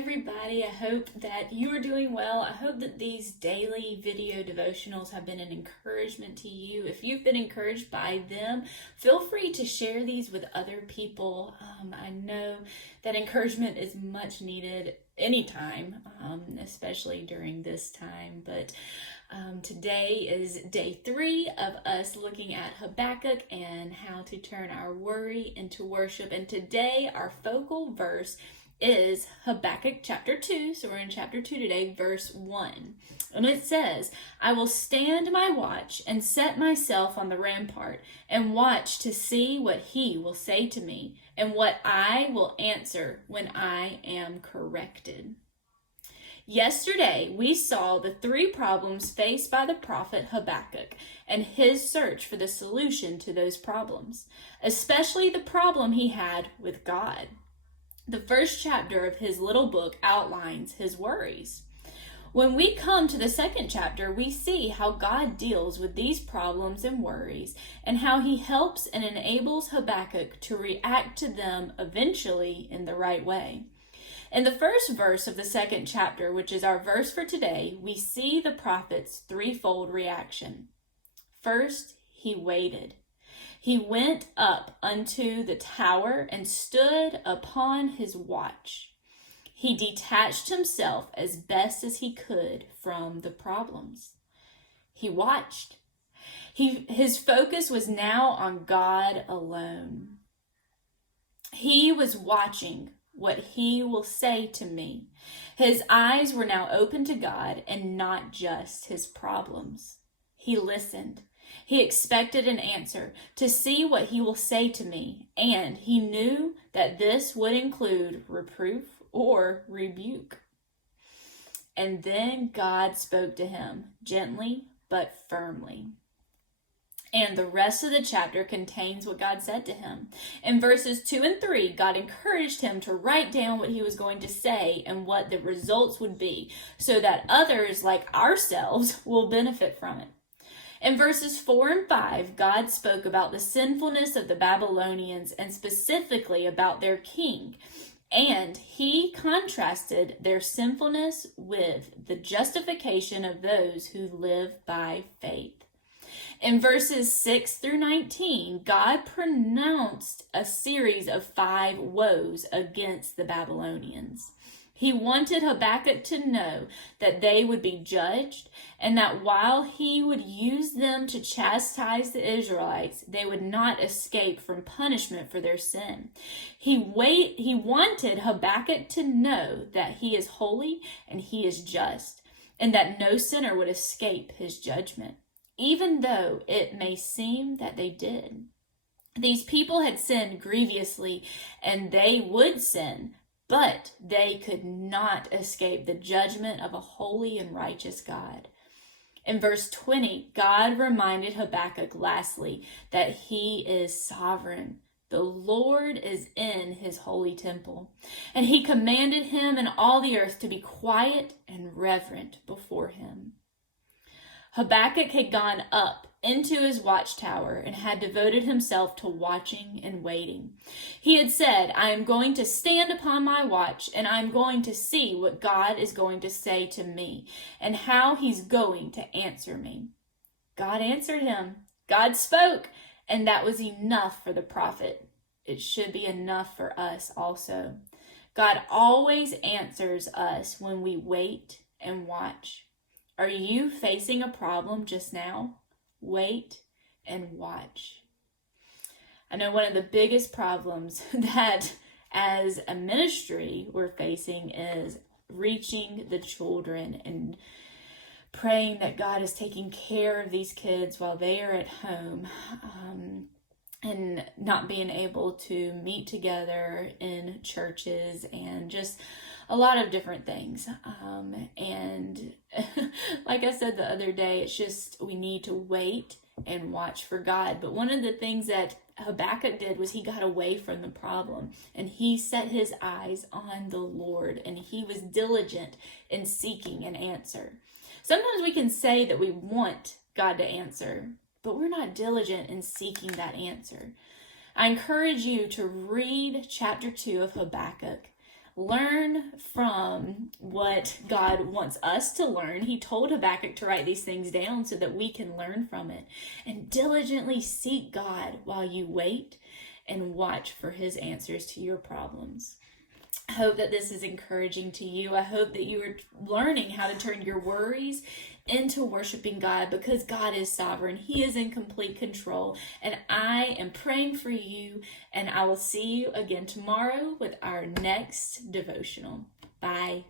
everybody. I hope that you are doing well. I hope that these daily video devotionals have been an encouragement to you. If you've been encouraged by them, feel free to share these with other people. I know that encouragement is much needed anytime, especially during this time. But today is day 3 of us looking at Habakkuk and how to turn our worry into worship. And today our focal verse is Habakkuk chapter 2. So we're in chapter 2 today, verse 1. And it says, I will stand my watch and set myself on the rampart and watch to see what he will say to me and what I will answer when I am corrected. Yesterday, we saw the 3 problems faced by the prophet Habakkuk and his search for the solution to those problems, especially the problem he had with God. The first chapter of his little book outlines his worries. When we come to the second chapter, we see how God deals with these problems and worries and how he helps and enables Habakkuk to react to them eventually in the right way. In the first verse of the second chapter, which is our verse for today, we see the prophet's threefold reaction. First, he waited. He went up unto the tower and stood upon his watch. He detached himself as best as he could from the problems. He watched. His focus was now on God alone. He was watching what he will say to me. His eyes were now open to God and not just his problems. He listened. He expected an answer to see what he will say to me, and he knew that this would include reproof or rebuke. And then God spoke to him gently but firmly. And the rest of the chapter contains what God said to him. In verses 2 and 3, God encouraged him to write down what he was going to say and what the results would be, so that others like ourselves will benefit from it. In verses 4 and 5, God spoke about the sinfulness of the Babylonians and specifically about their king. And he contrasted their sinfulness with the justification of those who live by faith. In verses 6 through 19, God pronounced a series of 5 woes against the Babylonians. He wanted Habakkuk to know that they would be judged and that while he would use them to chastise the Israelites, they would not escape from punishment for their sin. He wanted Habakkuk to know that he is holy and he is just, and that no sinner would escape his judgment, even though it may seem that they did. These people had sinned grievously, and they would sin, but they could not escape the judgment of a holy and righteous God. In verse 20, God reminded Habakkuk lastly that he is sovereign. The Lord is in his holy temple, and he commanded him and all the earth to be quiet and reverent before him. Habakkuk had gone up into his watchtower and had devoted himself to watching and waiting. He had said, I am going to stand upon my watch and I am going to see what God is going to say to me and how he's going to answer me. God answered him. God spoke, and that was enough for the prophet. It should be enough for us also. God always answers us when we wait and watch. Are you facing a problem just now? Wait and watch. I know one of the biggest problems that as a ministry we're facing is reaching the children and praying that God is taking care of these kids while they are at home, and not being able to meet together in churches and just a lot of different things. And like I said the other day, it's just we need to wait and watch for God. But one of the things that Habakkuk did was he got away from the problem and he set his eyes on the Lord, and he was diligent in seeking an answer. Sometimes we can say that we want God to answer, but we're not diligent in seeking that answer. I encourage you to read chapter 2 of Habakkuk. learn from what God wants us to learn. He told Habakkuk to write these things down so that we can learn from it. And diligently seek God while you wait and watch for his answers to your problems. I hope that this is encouraging to you. I hope that you are learning how to turn your worries into worshiping God, because God is sovereign. He is in complete control. And I am praying for you, and I will see you again tomorrow with our next devotional. Bye.